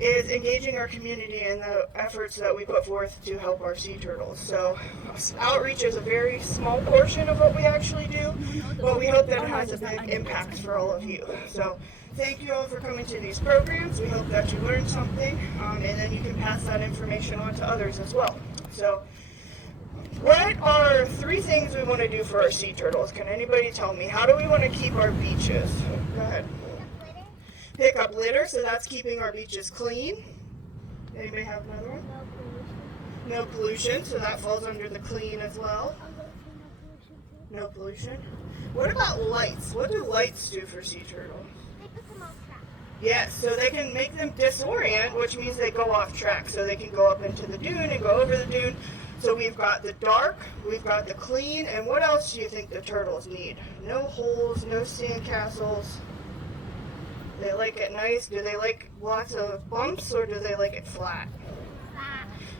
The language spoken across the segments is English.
is engaging our community in the efforts that we put forth to help our sea turtles. So outreach is a very small portion of what we actually do, but we hope that it has a big impact for all of you. So thank you all for coming to these programs. We hope that you learned something, and then you can pass that information on to others as well. So what are 3 things we want to do for our sea turtles? Can anybody tell me? How do we want to keep our beaches? Go ahead. Pick up litter, so that's keeping our beaches clean. Anybody have another one? No pollution, so that falls under the clean as well. No pollution. What about lights? What do lights do for sea turtles? They put them off track. Yes, so they can make them disorient, which means they go off track. So they can go up into the dune and go over the dune. So we've got the dark, we've got the clean, and what else do you think the turtles need? No holes, no sand castles. They like it nice. Do they like lots of bumps, or do they like it flat?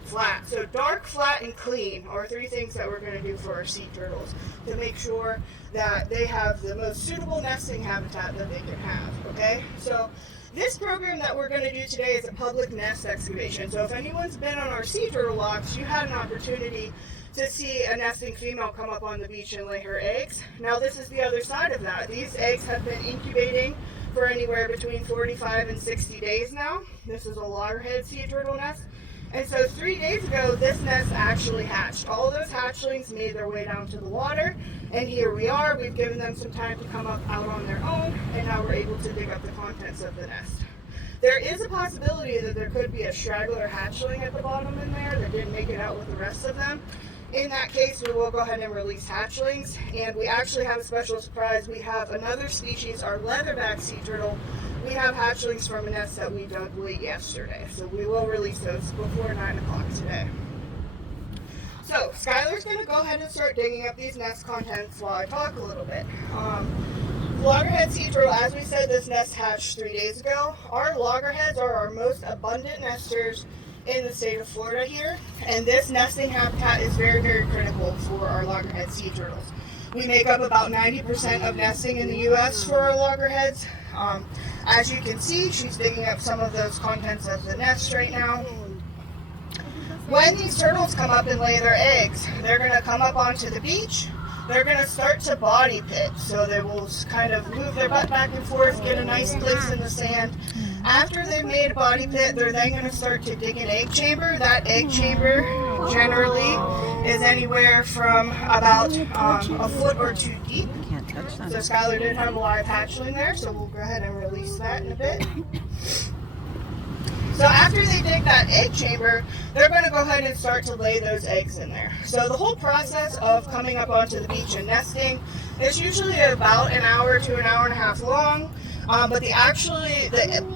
Flat. So dark, flat, and clean are 3 things that we're going to do for our sea turtles to make sure that they have the most suitable nesting habitat that they can have, okay? So this program that we're going to do today is a public nest excavation. So if anyone's been on our sea turtle locks, you had an opportunity to see a nesting female come up on the beach and lay her eggs. Now this is the other side of that. These eggs have been incubating for anywhere between 45 and 60 days now. This is a loggerhead sea turtle nest. And so 3 days ago, this nest actually hatched. All of those hatchlings made their way down to the water, and here we are. We've given them some time to come up out on their own, and now we're able to dig up the contents of the nest. There is a possibility that there could be a straggler hatchling at the bottom in there that didn't make it out with the rest of them. In that case, we will go ahead and release hatchlings, and we actually have a special surprise. We have another species, our leatherback sea turtle. We have hatchlings from a nest that we dug late yesterday, so we will release those before 9 o'clock today. So Skylar's going to go ahead and start digging up these nest contents while I talk a little bit. Loggerhead sea turtle, as we said, this nest hatched 3 days ago. Our loggerheads are our most abundant nesters in the state of Florida here, and this nesting habitat is very, very critical for our loggerhead sea turtles. We make up about 90% of nesting in the U.S. for our loggerheads. As you can see, she's digging up some of those contents of the nest right now. When these turtles come up and lay their eggs, they're going to come up onto the beach. They're going to start to body pit, so they will kind of move their butt back and forth, get a nice place in the sand. After they've made a body pit, they're then going to start to dig an egg chamber. That egg chamber generally is anywhere from about a foot or 2 deep. So Skylar did have a live hatchling there, so we'll go ahead and release that in a bit. So after they dig that egg chamber, they're going to go ahead and start to lay those eggs in there. So the whole process of coming up onto the beach and nesting is usually about an hour to an hour and a half long, but the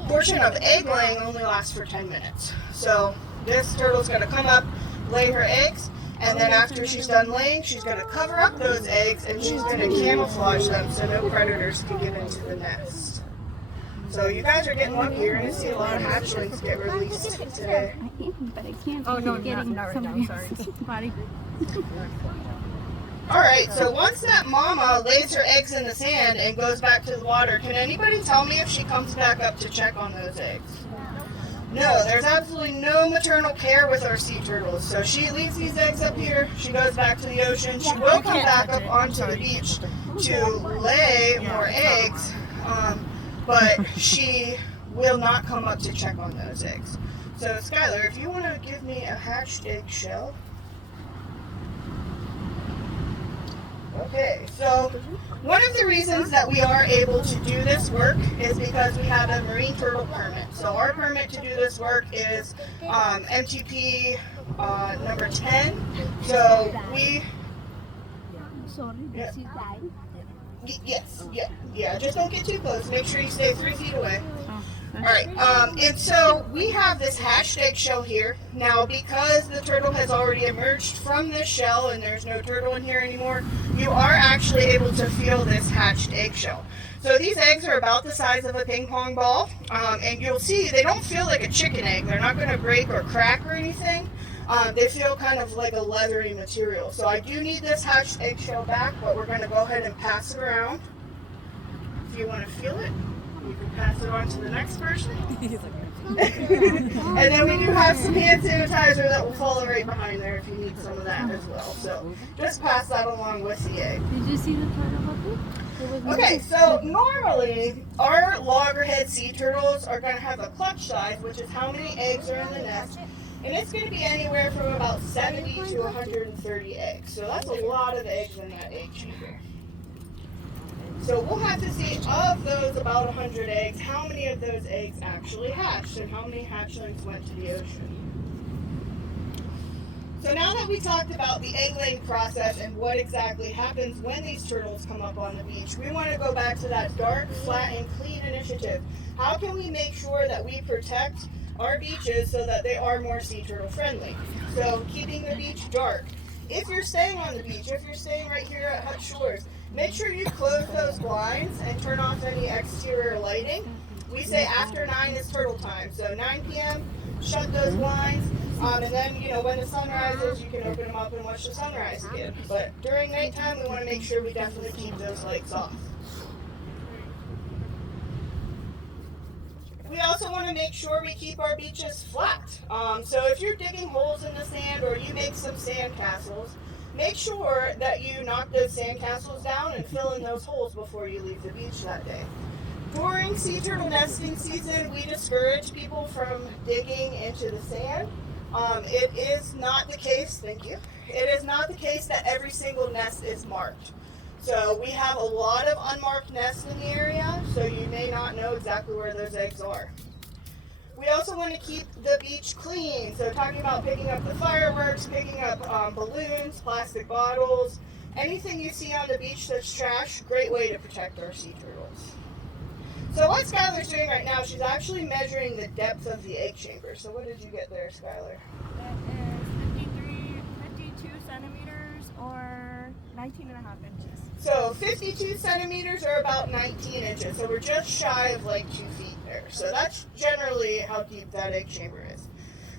portion of egg laying only lasts for 10 minutes. So this turtle's going to come up, lay her eggs, and then after she's done laying, she's going to cover up those eggs and she's going to camouflage them so no predators can get into the nest. So you guys are getting lucky. You're going to see a lot of hatchlings get released today. I am, but I can't. Oh, no, getting not right now, somebody sorry. else's body. Alright, so once that mama lays her eggs in the sand and goes back to the water, can anybody tell me if she comes back up to check on those eggs? No, there's absolutely no maternal care with our sea turtles. So she leaves these eggs up here, she goes back to the ocean, she will come back up onto the beach to lay more eggs, but she will not come up to check on those eggs. So Skylar, if you want to give me a hatched egg shell. Okay, so one of the reasons that we are able to do this work is because we have a marine turtle permit. So our permit to do this work is MTP number 10. So we... Sorry, this is dying. Yes, yeah, just don't get too close. Make sure you stay 3 feet away. Alright, and so we have this hatched egg shell here. Now, because the turtle has already emerged from this shell and there's no turtle in here anymore, you are actually able to feel this hatched egg shell. So these eggs are about the size of a ping pong ball, and you'll see they don't feel like a chicken egg. They're not going to break or crack or anything. They feel kind of like a leathery material. So I do need this hatched egg shell back, but we're going to go ahead and pass it around. If you want to feel it, you can pass it on to the next person. And then we do have some hand sanitizer that will follow right behind there if you need some of that as well. So just pass that along with the egg. Did you see the turtle puppy? Okay, so normally our loggerhead sea turtles are going to have a clutch size, which is how many eggs are in the nest. And it's going to be anywhere from about 70 to 130 eggs. So that's a lot of eggs in that egg chamber. So we'll have to see, of those about 100 eggs, how many of those eggs actually hatched and how many hatchlings went to the ocean. So now that we talked about the egg laying process and what exactly happens when these turtles come up on the beach, we want to go back to that dark, flat, and clean initiative. How can we make sure that we protect our beaches so that they are more sea turtle friendly? So keeping the beach dark. If you're staying on the beach, if you're staying right here at Hut Shores, make sure you close those blinds and turn off any exterior lighting. We say after 9 is turtle time, so 9 p.m., shut those blinds, and then, when the sun rises, you can open them up and watch the sunrise again. But during nighttime, we want to make sure we definitely keep those lights off. We also want to make sure we keep our beaches flat. So if you're digging holes in the sand or you make some sand castles, make sure that you knock those sand castles down and fill in those holes before you leave the beach that day. During sea turtle nesting season, we discourage people from digging into the sand. It is not the case, thank you. It is not the case that every single nest is marked. So we have a lot of unmarked nests in the area, so you may not know exactly where those eggs are. We also want to keep the beach clean. So talking about picking up the fireworks, picking up balloons, plastic bottles, anything you see on the beach that's trash, great way to protect our sea turtles. So what Skylar's doing right now, she's actually measuring the depth of the egg chamber. So what did you get there, Skylar? That is 52 centimeters or 19 and a half inches. So 52 centimeters or about 19 inches. So we're just shy of like 2 feet there. So that's generally how deep that egg chamber is.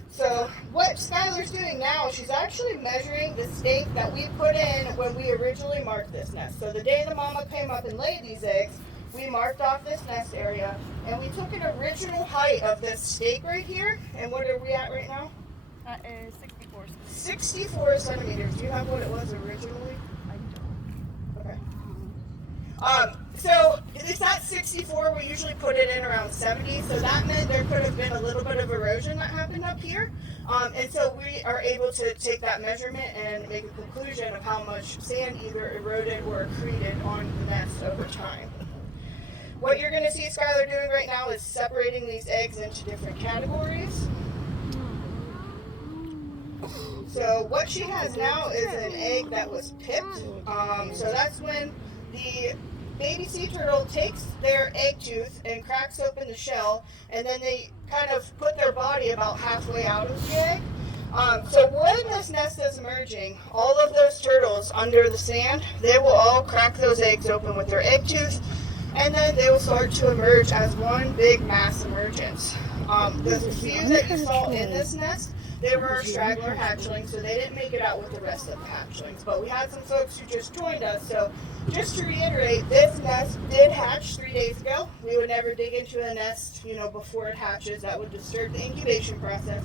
So what Skylar's doing now, she's actually measuring the stake that we put in when we originally marked this nest. So the day the mama came up and laid these eggs, we marked off this nest area and we took an original height of this stake right here. And what are we at right now? That is 64 centimeters. 64 centimeters. Do you have what it was originally? I don't. Okay. So it's at 64. We usually put it in around 70. So that meant there could have been a little bit of erosion that happened up here. And so we are able to take that measurement and make a conclusion of how much sand either eroded or accreted on the nest over time. What you're going to see Skylar doing right now is separating these eggs into different categories. So what she has now is an egg that was pipped. So that's when the baby sea turtle takes their egg tooth and cracks open the shell, and then they kind of put their body about halfway out of the egg. So when this nest is emerging, all of those turtles under the sand, they will all crack those eggs open with their egg tooth, and then they will start to emerge as one big mass emergence. The few that you saw in this nest, they were our straggler hatchlings, so they didn't make it out with the rest of the hatchlings. But we had some folks who just joined us, so just to reiterate, this nest did hatch 3 days ago. We would never dig into a nest, before it hatches. That would disturb the incubation process.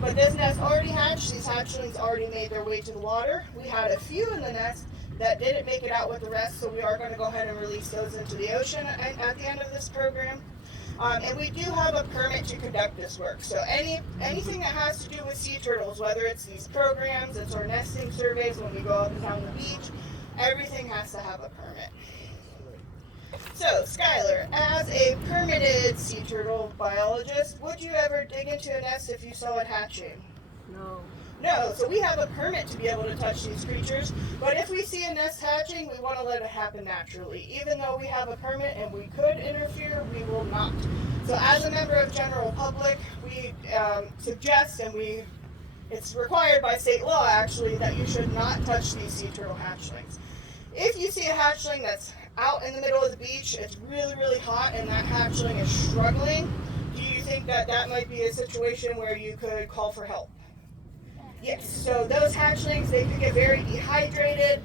But this nest already hatched. These hatchlings already made their way to the water. We had a few in the nest that didn't make it out with the rest, so we are going to go ahead and release those into the ocean at the end of this program. And we do have a permit to conduct this work. So anything that has to do with sea turtles, whether it's these programs, it's our nesting surveys when we go up and down the beach, everything has to have a permit. So, Skylar, as a permitted sea turtle biologist, would you ever dig into a nest if you saw it hatching? No, so we have a permit to be able to touch these creatures, but if we see a nest hatching, we want to let it happen naturally. Even though we have a permit and we could interfere, we will not. So as a member of general public, we suggest, and it's required by state law actually, that you should not touch these sea turtle hatchlings. If you see a hatchling that's out in the middle of the beach, it's really, really hot, and that hatchling is struggling, do you think that that might be a situation where you could call for help? Yes, so those hatchlings, they could get very dehydrated.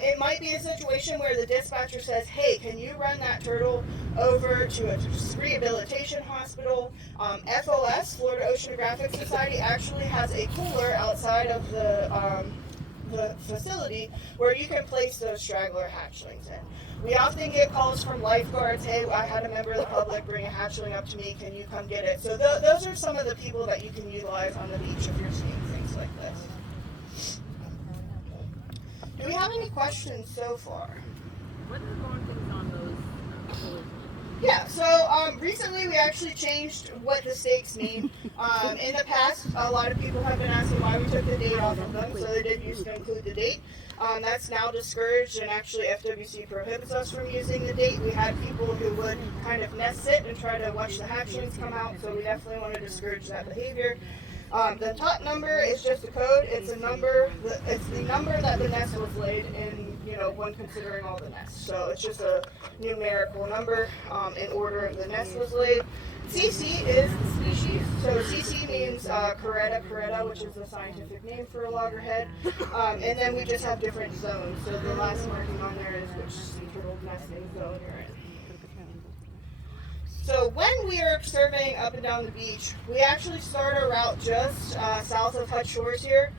It might be a situation where the dispatcher says, hey, can you run that turtle over to a rehabilitation hospital? FOS, Florida Oceanographic Society, actually has a cooler outside of the facility where you can place those straggler hatchlings in. We often get calls from lifeguards, hey, I had a member of the public bring a hatchling up to me, can you come get it? So those are some of the people that you can utilize on the beach if you're seeing things like this. Do we have any questions so far? What are the things on those? Yeah, so recently we actually changed what the stakes mean. In the past, a lot of people have been asking why we took the date off of them, so they did used to include the date. That's now discouraged, and actually FWC prohibits us from using the date. We had people who would kind of nest sit and try to watch the hatchlings come out, so we definitely want to discourage that behavior. The top number is just a code. It's a number. It's the number that the nest was laid in. When considering all the nests. So it's just a numerical number in order of the nest was laid. CC is the species. So CC means Caretta, which is the scientific name for a loggerhead. And then we just have different zones. So the last marking on there is which sea turtle nesting zone you're in. So when we are surveying up and down the beach, we actually start our route just south of Hutch Shores here.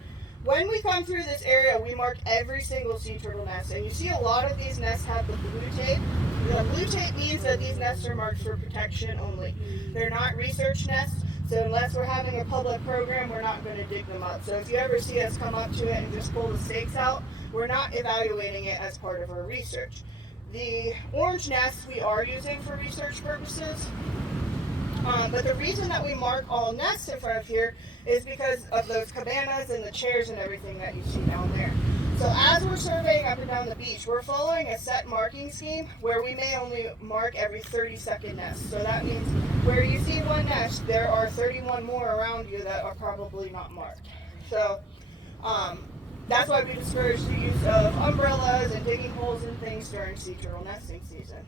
When we come through this area, we mark every single sea turtle nest, and you see a lot of these nests have the blue tape. The blue tape means that these nests are marked for protection only. They're not research nests, so unless we're having a public program, we're not going to dig them up. So if you ever see us come up to it and just pull the stakes out, we're not evaluating it as part of our research. The orange nests we are using for research purposes. But the reason that we mark all nests in front of here is because of those cabanas and the chairs and everything that you see down there. So as we're surveying up and down the beach, we're following a set marking scheme where we may only mark every 30-second nest. So that means where you see one nest, there are 31 more around you that are probably not marked. So that's why we discourage the use of umbrellas and digging holes and things during sea turtle nesting season.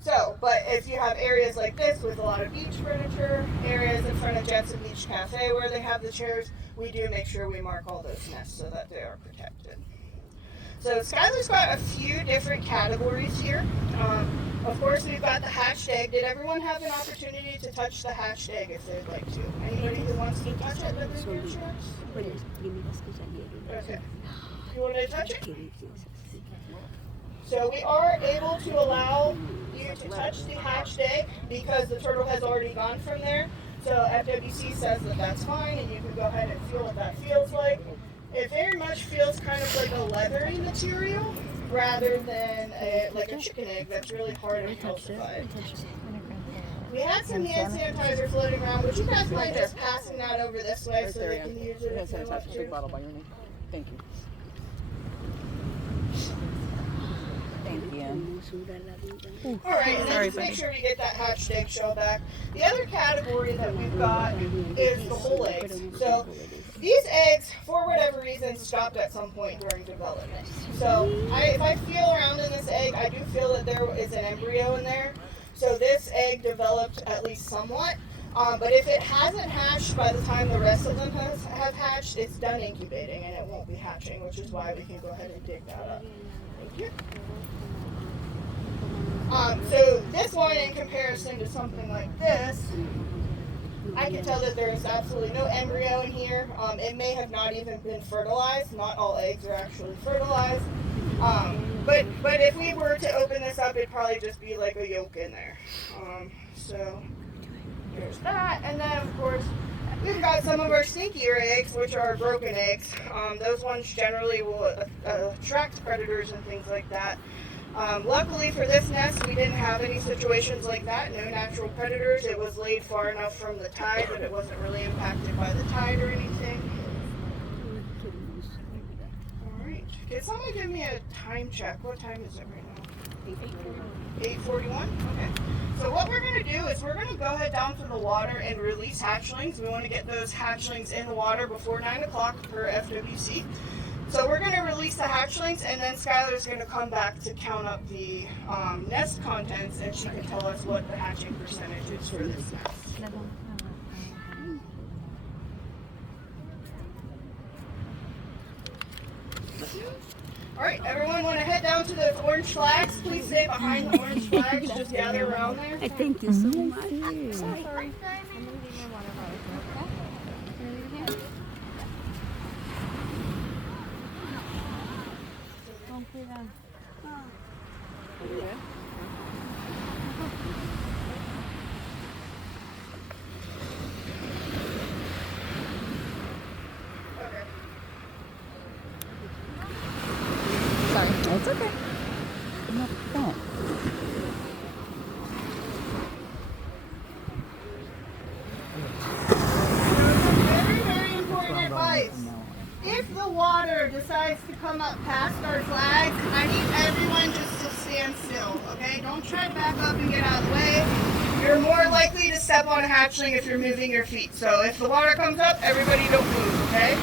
So, but if you have areas like this with a lot of beach furniture, areas in front of Jetson Beach Cafe where they have the chairs, we do make sure we mark all those nests so that they are protected. So Skylar's got a few different categories here. Of course, we've got the hatched egg. Did everyone have an opportunity to touch the hatched egg if they'd like to? Anybody who wants to touch it that didn't get a chance? Okay. You want to touch it? So we are able to allow you to touch the hatched egg because the turtle has already gone from there. So FWC says that that's fine, and you can go ahead and feel what that feels like. It very much feels kind of like a leathery material rather than like a chicken egg that's really hard and calcified. We had some hand sanitizer floating around. Would you guys mind just passing that over this way so they can use it if they want to? Bottle by your name. Thank you. Thank you. Alright, and then just make sure we get that hatched egg shell back. The other category that we've got is the whole eggs. So these eggs, for whatever reason, stopped at some point during development. So if I feel around in this egg, I do feel that there is an embryo in there. So this egg developed at least somewhat. But if it hasn't hatched by the time the rest of them have hatched, it's done incubating and it won't be hatching, which is why we can go ahead and dig that up. Thank you. So this one, in comparison to something like this, I can tell that there is absolutely no embryo in here. It may have not even been fertilized. Not all eggs are actually fertilized. But if we were to open this up, it'd probably just be like a yolk in there. So there's that. And then, of course, we've got some of our stinkier eggs, which are broken eggs. Those ones generally will attract predators and things like that. Luckily for this nest, we didn't have any situations like that, no natural predators. It was laid far enough from the tide that it wasn't really impacted by the tide or anything. Alright, can someone give me a time check? What time is it right now? 8:41? Okay. So what we're going to do is we're going to go ahead down to the water and release hatchlings. We want to get those hatchlings in the water before 9 o'clock per FWC. So we're going to release the hatchlings, and then Skylar's going to come back to count up the nest contents, and she can tell us what the hatching percentage is for this nest. All right, everyone want to head down to the orange flags? Please stay behind the orange flags. Just gather around there. I thank you so much. Sorry. Sorry. That's okay. I'm not bad. Very, very important advice. If the water decides to come up past our flags, I need everyone just to stand still, okay? Don't try to back up and get out of the way. You're more likely to step on a hatchling if you're moving your feet. So if the water comes up, everybody don't move, okay?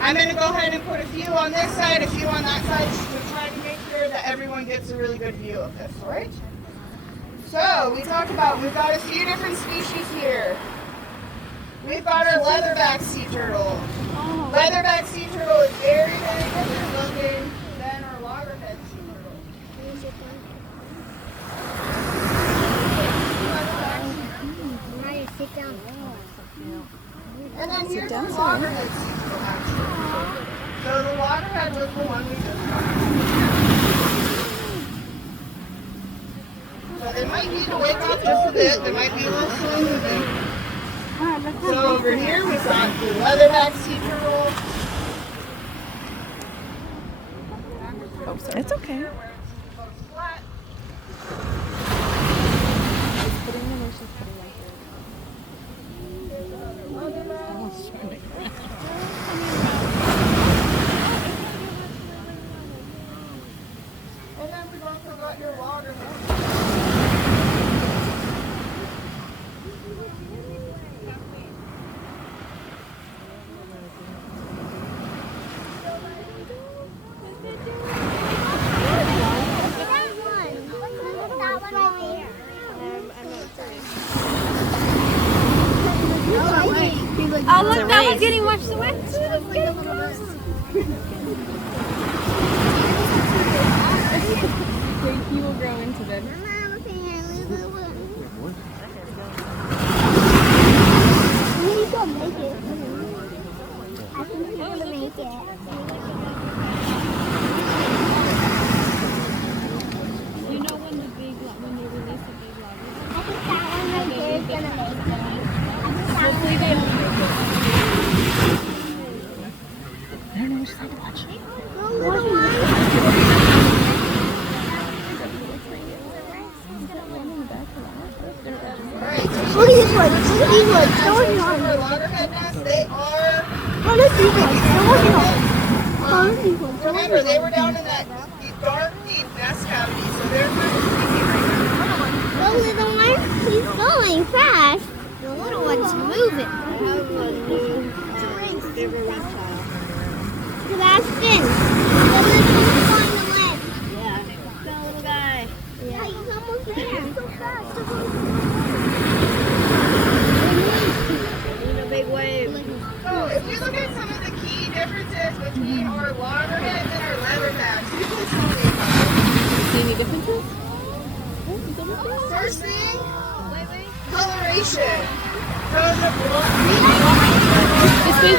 I'm going to go ahead and put a few on this side, a few on that side, just to try to make sure that everyone gets a really good view of this, all right? So we talked about, we've got a few different species here. We've got our leatherback sea turtle. Leatherback sea turtle is very, very different looking than our loggerhead sea turtle. Sit down. And then here's the loggerhead sea turtle actually. So the loggerhead was the one we just got. So they might need to wake up just a bit. They might be a little slow moving. So over here we've got the leatherback sea turtle. Oh, sorry. It's okay. Flat. And then we've also got your loggerhead. Oh, look, that one's getting washed away. He will grow into them. He's gonna make it. I think he's gonna make it. You know when the big, when they release the big lobby? I think that one right there is gonna make it. Hopefully they don't. I don't know which side to watch. Look at this one. Look at these ones. So young. For loggerhead nests, they are. Oh, look at these ones. So young. Oh, look at these ones. Remember, they were down in that dark, deep nest cavity, so they're kind of sleepy right now. The little one, he's going fast. The little one's moving. Sebastian, the little one's going the ledge. Yeah. The little guy. Yeah, he's almost there. So fast. In a big wave. So, if you look at some of the key differences between our loggerheads and our leatherbacks, you can tell me about See any differences? it. First thing, coloration. So the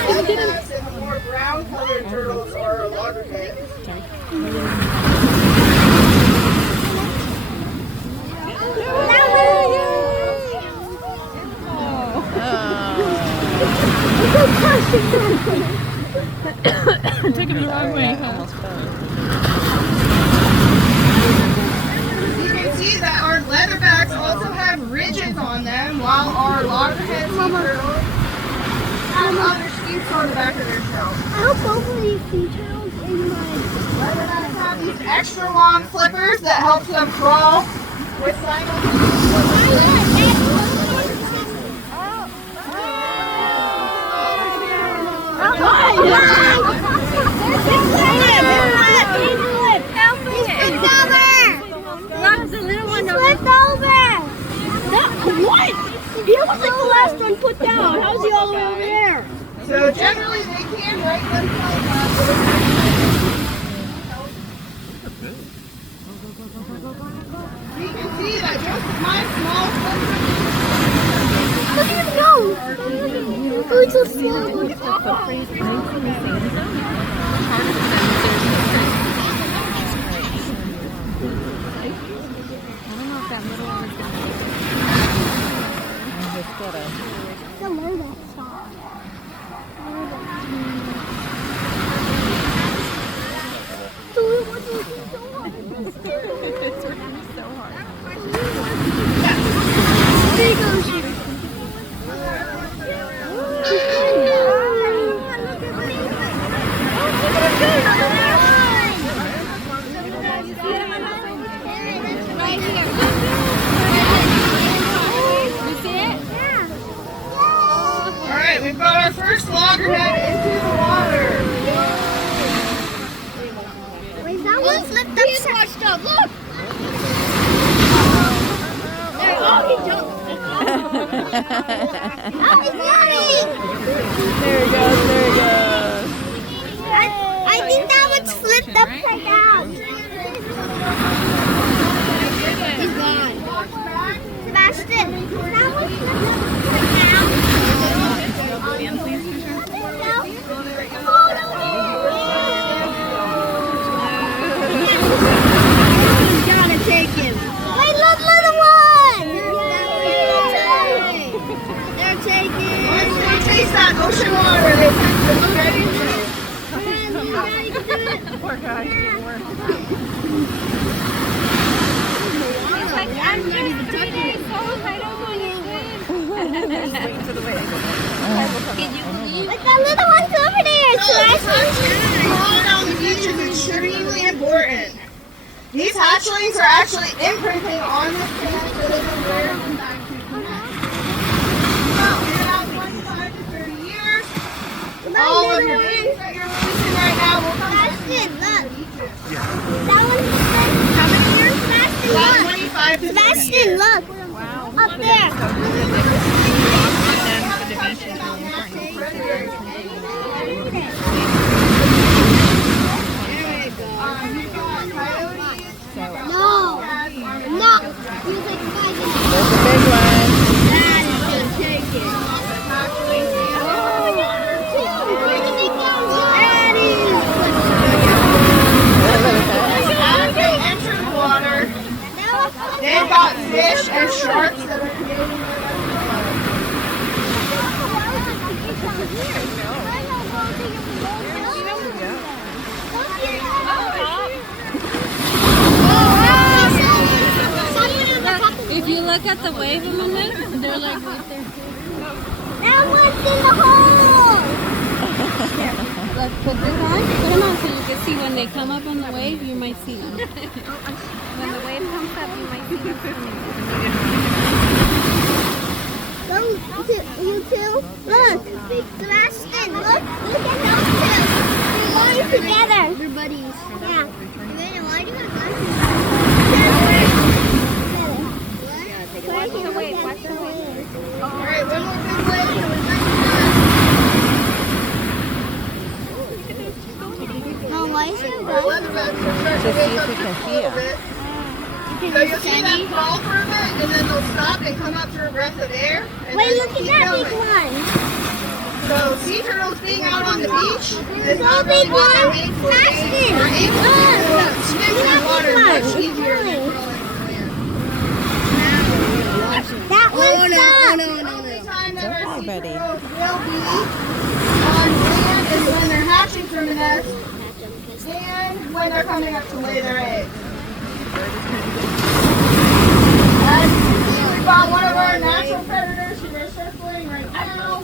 leatherbacks and the more brown-colored turtles are our loggerheads. Took him the wrong way. Almost fell. You can see that our leatherbacks also have ridges on them, while our loggerhead sea turtles have other scoops on the back of their shell. I hope both of these sea turtles in my... Leatherbacks have these extra long flippers that help them crawl with What? He was like the last one put down. How's he all the way over there? So generally they can right themselves up. see that just my small Look at him go! Oh, it's so slow. The logo song. It's working so hard. There goes you. Right here. You see it? All right, we've got our first loggerhead into the water. Wait, that one flipped upside down. Look! There, oh, he jumped. Oh, he's running! There he goes, there he goes. I think that one's flipped upside down. He's gone. Sebastian, that one's flipped upside down. Gotta take him. Wait, look, little one! They're taking. Let's taste that ocean water. Ready? Poor guy. I'm ready to touch it. Like that little one's over there. Falling on the beach is extremely important. These hatchlings are actually imprinting on this plant so they can wear them back to in about 25 to 30 years. All of your babies that you're releasing right now will come back. Sebastian, look. That one's how many years? Sebastian, About look. 25 to 30 Sebastian, years. look. Up there. No. No. He's like 5 minutes. There's a big one. That is gonna take it. As they enter the water, they've got fish and sharks that are creating If you look at the wave a minute, they're like right there. That one's in the hole! Let's put this on. Put them on so you can see when they come up on the wave, you might see them. When the wave comes up, you might see them swimming. You two, look! Sebastian, look! Look at those two! They're going together! They're buddies. Yeah. Why do you have Watch the wave, watch the wave. Alright, one more big wave and we're No, why is it Leatherbacks will start to wake up just a little bit. So you'll see them fall for a bit and then they'll stop and come up for a breath of air. And Wait, then look they'll at keep that going. big one! So sea turtles being out on the beach is So not really big what they're one! made for. Sebastian! They're able to swim in the water much easier than That crawling. one's up! The only time that our sea buddy. turtles will be on land is when they're hatching from the nest and when they're coming up to lay their eggs. As you can see, we've got one of our natural predators who are circling right now.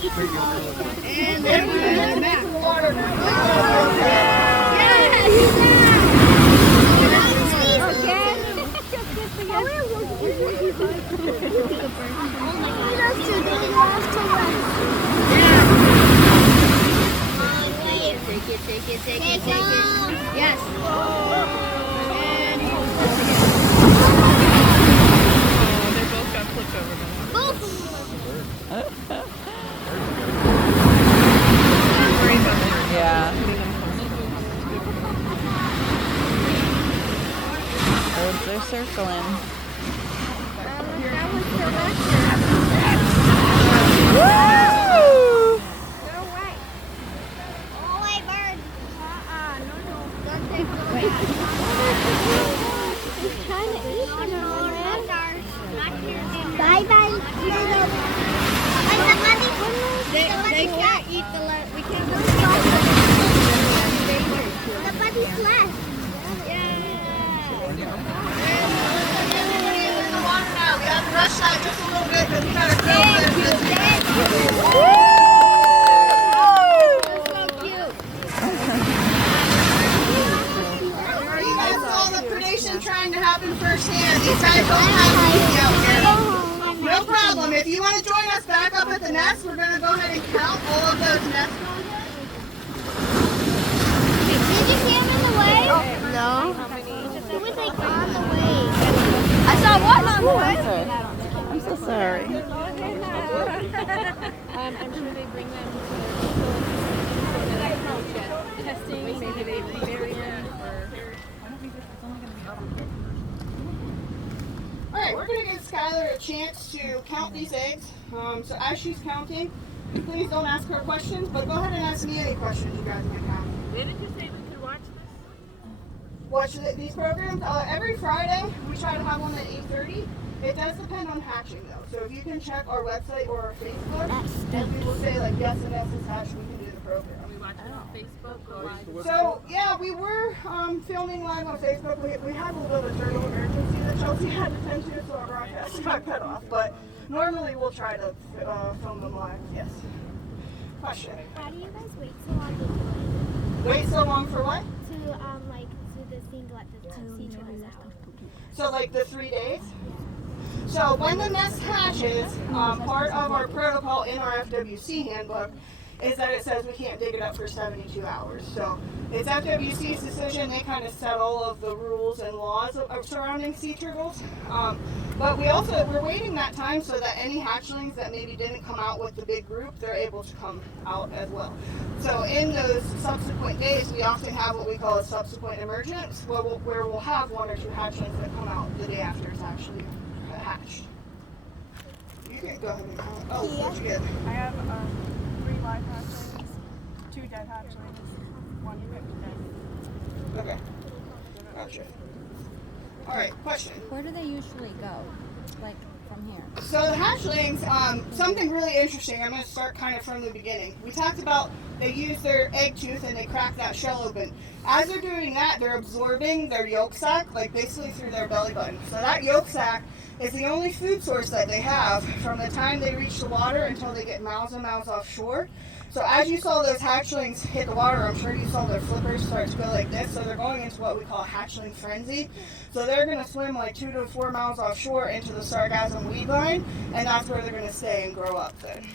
And then we're going to head back to the water. Take it. Yes. They both got flipped over. Yeah. that just a little bit because we got to You guys saw the predation trying to happen firsthand. These guys don't have anything out here. No problem. If you want to join us back up at the nest, we're going to go ahead and count all of those nests. Did you see him in the way? No. It was like on the way. I saw one on the way. I'm so sorry. I'm sure they bring them to testing, maybe they bury them or... Alright, we're going to give Skylar a chance to count these eggs. So as she's counting, please don't ask her questions, but go ahead and ask me any questions you guys might have. Didn't you say we could watch this? Watch these programs? Every Friday, we try to have one at 8:30. It does depend on hatching though. So if you can check our website or our Facebook, and we will say like, yes, the nest is hatched, we can do the program. We watch it on Facebook or live? So yeah, we were filming live on Facebook. We had a little bit of turtle emergency that Chelsea had to tend to, so our broadcast got cut off. But normally we'll try to film them live. Yes. Question. How do you guys wait so long to do Wait so long for what? it? To do the thing to let the sea turtles out. So like the 3 days? So when the nest hatches, part of our protocol in our FWC handbook is that it says we can't dig it up for 72 hours. So it's FWC's decision. They kind of set all of the rules and laws surrounding sea turtles. But we're waiting that time so that any hatchlings that maybe didn't come out with the big group, they're able to come out as well. So in those subsequent days, we often have what we call a subsequent emergence, where we'll have 1 or 2 hatchlings that come out the day after it's actually hatched. You can go ahead and count. Oh, what'd you get? I have 3 live hatchlings, 2 dead hatchlings, 1 dead. Okay. Gotcha. Alright, question. Where do they usually go? Like from here? So the hatchlings, something really interesting. I'm going to start kind of from the beginning. We talked about they use their egg tooth and they crack that shell open. As they're doing that, they're absorbing their yolk sac, like basically through their belly button. So that yolk sac is the only food source that they have from the time they reach the water until they get miles and miles offshore. So as you saw those hatchlings hit the water, I'm sure you saw their flippers start to go like this. So they're going into what we call hatchling frenzy. So they're going to swim like 2 to 4 miles offshore into the sargassum weed line, and that's where they're going to stay and grow up then.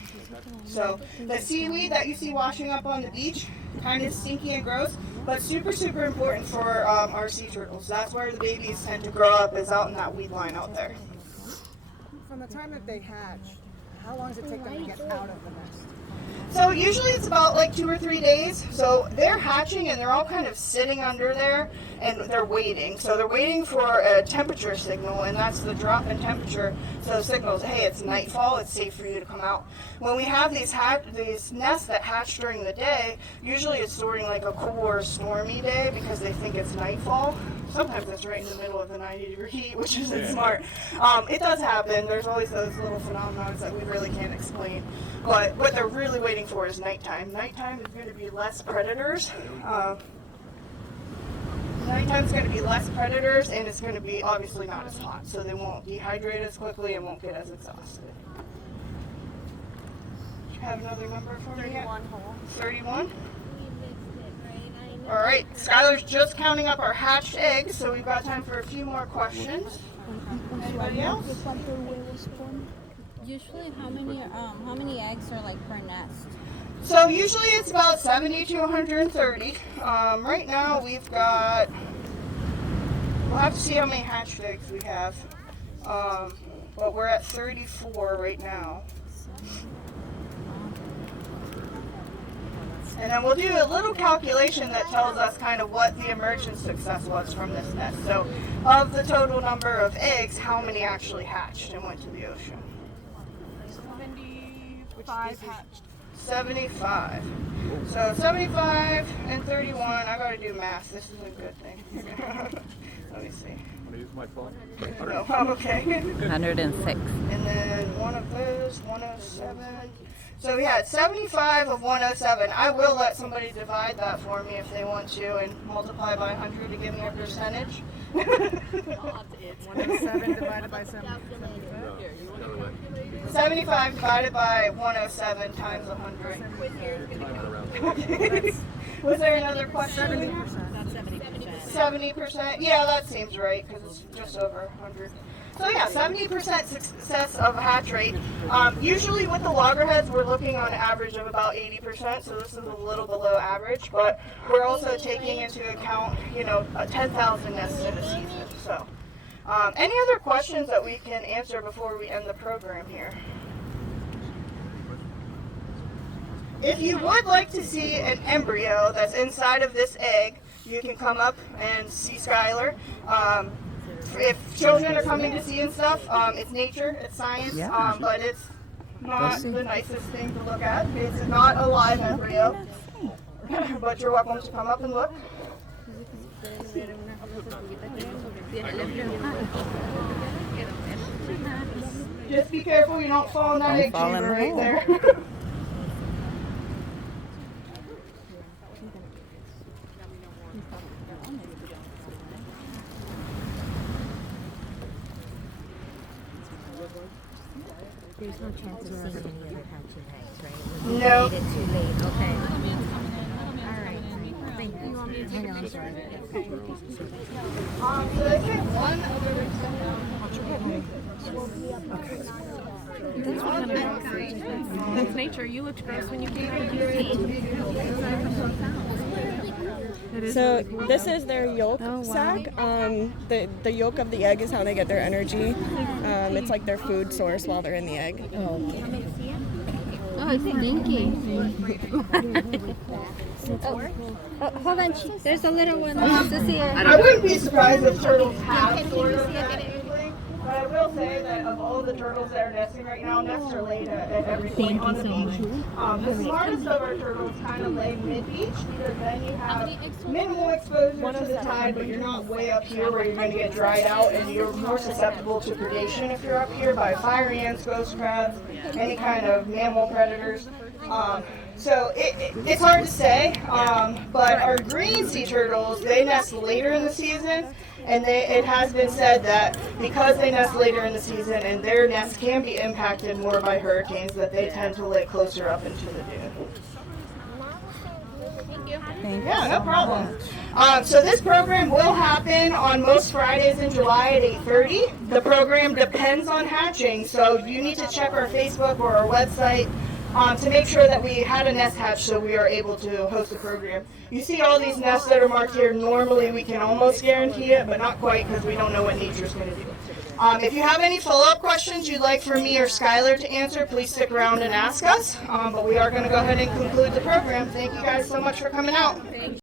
So the seaweed that you see washing up on the beach, kind of stinky and gross, but super, super important for our sea turtles. That's where the babies tend to grow up, is out in that weed line out there. From the time that they hatch, how long does it take them to get out of the nest? So usually it's about like 2 or 3 days. So they're hatching and they're all kind of sitting under there and they're waiting. So they're waiting for a temperature signal, and that's the drop in temperature. So it signals, hey, it's nightfall, it's safe for you to come out. When we have these nests that hatch during the day, usually it's during like a cool or stormy day because they think it's nightfall. Sometimes it's right in the middle of the 90-degree heat, which isn't smart. It does happen. There's always those little phenomena that we really can't explain. But what they're really waiting for is nighttime. Nighttime is going to be less predators. Nighttime is going to be less predators, and it's going to be obviously not as hot, so they won't dehydrate as quickly and won't get as exhausted. Do you have another number for me yet? 31 whole. 31? All right, Skylar's just counting up our hatched eggs, so we've got time for a few more questions. Anybody else? Usually, how many eggs are like per nest? So usually it's about 70 to 130. Right now we've got, we'll have to see how many hatched eggs we have. But we're at 34 right now. And then we'll do a little calculation that tells us kind of what the emergence success was from this nest. So of the total number of eggs, how many actually hatched and went to the ocean? 75 hatched. 75. So 75 and 31. I gotta do math. This is a good thing. Let me see. Want to use my phone? No, I'm okay. 106. And then one of those, 107. So we had 75 of 107. I will let somebody divide that for me if they want to and multiply by 100 to give me a percentage. 107 divided by 75. 75 divided by 107 times 100. Was there another question? 70%. 70%? Yeah, that seems right because it's just over 100. So yeah, 70% success of hatch rate. Usually with the loggerheads, we're looking on average of about 80%, so this is a little below average, but we're also taking into account, 10,000 nests in a season. So, any other questions that we can answer before we end the program here? If you would like to see an embryo that's inside of this egg, you can come up and see Skylar. If children are coming to see and stuff, it's nature, it's science, but it's not the nicest thing to look at. It's not a live embryo, but you're welcome to come up and look. Just be careful you don't fall in that egg chamber right there. There's no chance of seeing any other hatching eggs, right? No. Made it too late. Okay. All right. Thank you. Hang on, I'm sorry. So they say one That's nature. You looked gross when you came out. So this is their yolk sac. The yolk of the egg is how they get their energy. It's like their food source while they're in the egg. Oh, it's dinky. Hold on, There's a little one that wants to see her. I wouldn't be surprised if turtles have sort of that inkling, but I will say that of all the turtles that are nesting right now, nests are laid at every point on the beach. The smartest of our turtles kind of lay mid-beach because then you have minimal exposure to the tide, but you're not way up here where you're going to get dried out, and you're more susceptible to predation if you're up here by fire ants, ghost crabs, any kind of mammal predators. So it's hard to say, but our green sea turtles, they nest later in the season, and it has been said that because they nest later in the season and their nests can be impacted more by hurricanes, that they tend to lay closer up into the dune. Yeah, no problem. So this program will happen on most Fridays in July at 8:30. The program depends on hatching, so you need to check our Facebook or our website to make sure that we had a nest hatch so we are able to host the program. You see all these nests that are marked here, normally we can almost guarantee it, but not quite because we don't know what nature's going to do. If you have any follow-up questions you'd like for me or Skylar to answer, please stick around and ask us. But we are going to go ahead and conclude the program. Thank you guys so much for coming out.